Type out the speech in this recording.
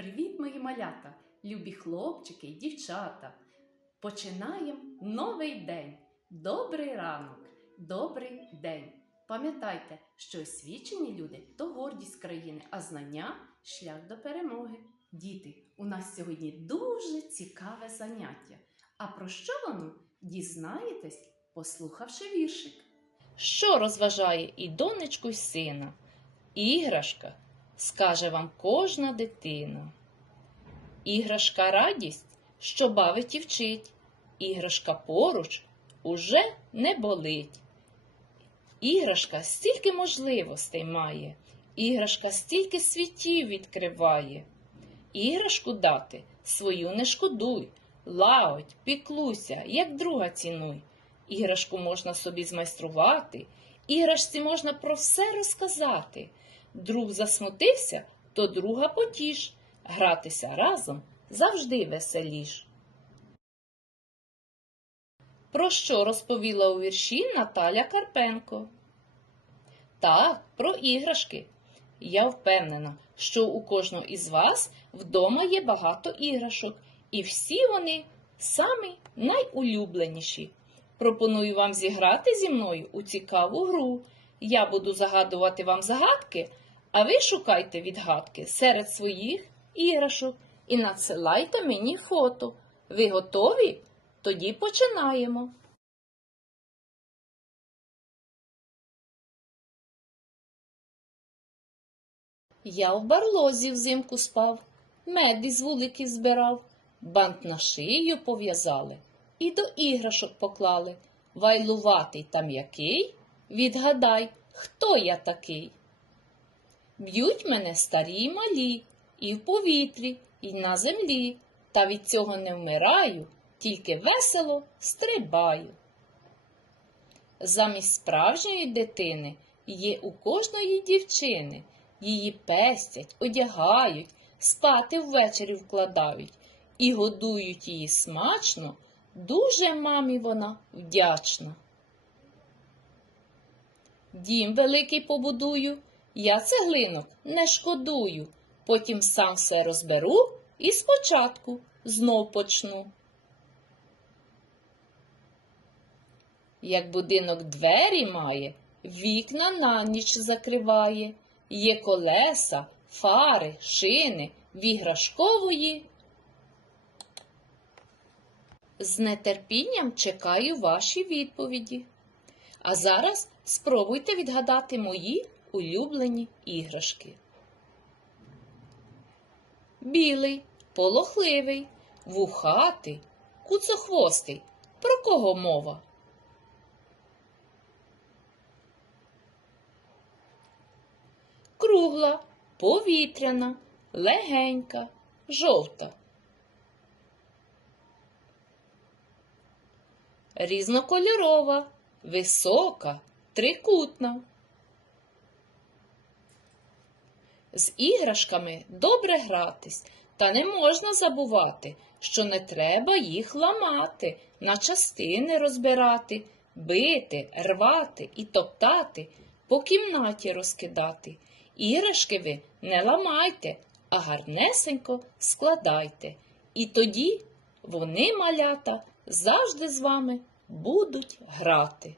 Привіт, мої малята, любі хлопчики і дівчата. Починаємо новий день. Добрий ранок, добрий день. Пам'ятайте, що освічені люди то гордість країни, а знання шлях до перемоги. Діти, у нас сьогодні дуже цікаве заняття. А про що воно дізнаєтесь, послухавши віршик. Що розважає і донечку, й сина? Іграшка, скаже вам кожна дитина. Іграшка радість, що бавить і вчить. Іграшка поруч уже не болить. Іграшка стільки можливостей має, іграшка стільки світів відкриває. Іграшку дати свою не шкодуй, лагодь, піклуйся, як друга цінуй. Іграшку можна собі змайструвати, іграшці можна про все розказати. Друг засмутився, то друга потіш. Гратися разом завжди веселіш. Про що розповіла у вірші Наталя Карпенко? Так, про іграшки. Я впевнена, що у кожного із вас вдома є багато іграшок, і всі вони самі найулюбленіші. Пропоную вам зіграти зі мною у цікаву гру. Я буду загадувати вам загадки, а ви шукайте відгадки серед своїх іграшок і надсилайте мені фото. Ви готові? Тоді починаємо. Я в барлозі взимку спав, мед із вуликів збирав, бант на шию пов'язали і до іграшок поклали. Вайлуватий та м'який, відгадай, хто я такий. Б'ють мене старі й малі, і в повітрі, і на землі, та від цього не вмираю, тільки весело стрибаю. Замість справжньої дитини є у кожної дівчини. Її пестять, одягають, спати ввечері вкладають і годують її смачно. Дуже мамі вона вдячна. Дім великий побудую, я цеглинок не шкодую, потім сам все розберу і спочатку знов почну. Як будинок двері має, вікна на ніч закриває, є колеса, фари, шини, в іграшкової з нетерпінням чекаю ваші відповіді. А зараз спробуйте відгадати мої улюблені іграшки. Білий, полохливий, вухатий, куцохвостий. Про кого мова? Кругла, повітряна, легенька, жовта. різнокольорова, висока, трикутна. З іграшками добре гратись, та не можна забувати, що не треба їх ламати, на частини розбирати, бити, рвати і топтати, по кімнаті розкидати. Іграшки ви не ламайте, а гарнесенько складайте. І тоді вони, малята, завжди з вами будуть грати.